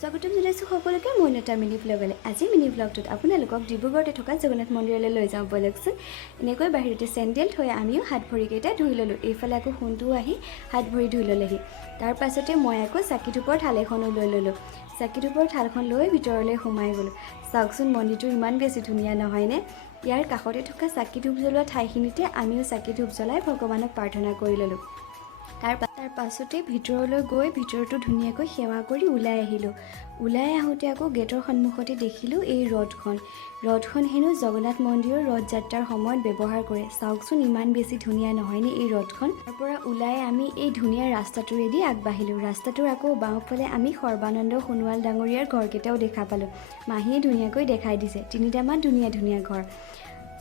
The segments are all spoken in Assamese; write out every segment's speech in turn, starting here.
স্বাগতম জনাইছোঁ সকলোকে মই এটা মিনি ব্লগলৈ। আজি মিনি ব্লগটোত আপোনালোকক ডিব্ৰুগড়তে থকা জগন্নাথ মন্দিৰলৈ লৈ যাওঁ বলকচোন। এনেকৈ বাহিৰতে চেণ্ডেল থৈ আমিও হাত ভৰিকেইটা ধুই ল'লোঁ। এইফালে আকৌ সোণটোও আহি হাত ভৰি ধুই ল'লেহি। তাৰ পাছতে মই আকৌ চাকি ধূপৰ থাল এখনো লৈ ল'লোঁ। চাকি ধূপৰ থালখন লৈ ভিতৰলৈ সোমাই গ'লোঁ। চাওকচোন মন্দিৰটো ইমান বেছি ধুনীয়া নহয়নে? ইয়াৰ কাষতে থকা চাকি ধূপ জ্বলোৱা ঠাইখিনিতে আমিও চাকি ধূপ জ্বলাই ভগৱানক প্ৰাৰ্থনা কৰি ল'লোঁ। তাৰ পাছতে ভিতৰলৈ গৈ ভিতৰটো ধুনীয়াকৈ সেৱা কৰি ওলাই আহিলোঁ। ওলাই আহোঁতে আকৌ গেটৰ সন্মুখতে দেখিলোঁ এই ৰথখন হেনো জগন্নাথ মন্দিৰৰ ৰথ যাত্ৰাৰ সময়ত ব্যৱহাৰ কৰে। চাওকচোন ইমান বেছি ধুনীয়া নহয়নে এই ৰথখন? তাৰ পৰা ওলাই আমি এই ধুনীয়া ৰাস্তাটোৰেদি আগবাঢ়িলোঁ। ৰাস্তাটোৰ আকৌ বাওঁফালে আমি সৰ্বানন্দ সোণোৱাল ডাঙৰীয়াৰ ঘৰকেইটাও দেখা পালোঁ। মাহীয়ে ধুনীয়াকৈ দেখাই দিছে, 3টামান ধুনীয়া ধুনীয়া ঘৰ।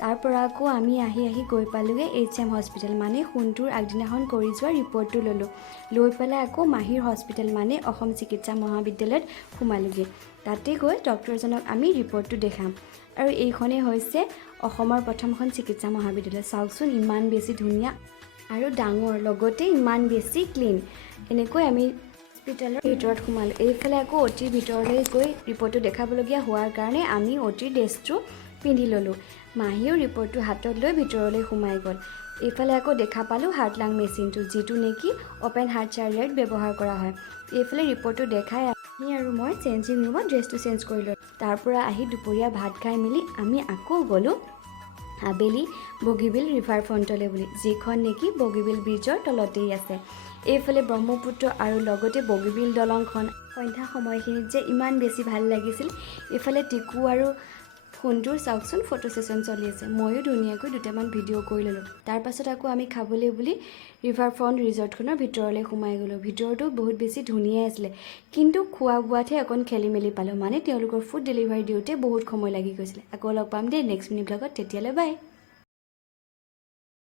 তাৰ পৰা আকৌ আমি আহি গৈ পালোঁগৈ HM হস্পিটেল, মানে সোণটোৰ আগদিনাখন কৰি যোৱা ৰিপৰ্টটো ল'লোঁ। লৈ পেলাই আকৌ মাহীৰ হস্পিটেল মানে অসম চিকিৎসা মহাবিদ্যালয়ত সোমালোগৈ। তাতে গৈ ডক্টৰজনক আমি ৰিপৰ্টটো দেখাম। আৰু এইখনেই হৈছে অসমৰ প্ৰথমখন চিকিৎসা মহাবিদ্যালয়। চাওকচোন ইমান বেছি ধুনীয়া আৰু ডাঙৰ, লগতে ইমান বেছি ক্লিন। এনেকৈ আমি হস্পিটেলৰ ভিতৰত সোমালোঁ। এইফালে আকৌ অতিৰ ভিতৰলৈ গৈ ৰিপৰ্টটো দেখাবলগীয়া হোৱাৰ কাৰণে আমি অতিৰ ড্ৰেছটো পিন্ধি ল'লোঁ। মাহীও ৰিপৰ্টটো হাতত লৈ ভিতৰলৈ সোমাই গ'ল। এইফালে আকৌ দেখা পালোঁ হাৰ্ট লাং মেচিনটো, যিটো নেকি অ'পেন হাৰ্ট চাৰ্জাৰীত ব্যৱহাৰ কৰা হয়। এইফালে ৰিপৰ্টটো দেখাই আমি আৰু মই চেঞ্জিং ৰুমত ড্ৰেছটো চেঞ্জ কৰি ল'লোঁ। তাৰ পৰা আহি দুপৰীয়া ভাত খাই মেলি আমি আকৌ গ'লোঁ আবেলি বগীবিল ৰিভাৰ ফ্ৰণ্টলৈ বুলি, যিখন নেকি বগীবিল ব্ৰিজৰ তলতেই আছে। এইফালে ব্ৰহ্মপুত্ৰ আৰু লগতে বগীবিল দলংখন সন্ধ্যা সময়খিনিত যে ইমান বেছি ভাল লাগিছিল। এইফালে টিকু আৰু সোণটোৰ চাওকচোন ফটো ছেশ্যন চলি আছে। ময়ো ধুনীয়াকৈ 2টামান ভিডিঅ' কৰি ল'লোঁ। তাৰ পাছত আকৌ আমি খাবলৈ বুলি ৰিভাৰ ফ্ৰণ্ট ৰিজৰ্টখনৰ ভিতৰলৈ সোমাই গ'লোঁ। ভিতৰতো বহুত বেছি ধুনীয়াই আছিলে, কিন্তু খোৱা বোৱাতহে অকণ খেলি মেলি পালোঁ, মানে তেওঁলোকৰ ফুড ডেলিভাৰী দিওঁতে বহুত সময় লাগি গৈছিলে। আকৌ লগ পাম দেই নেক্সট মিনি ব্লগত, তেতিয়ালৈ বাই।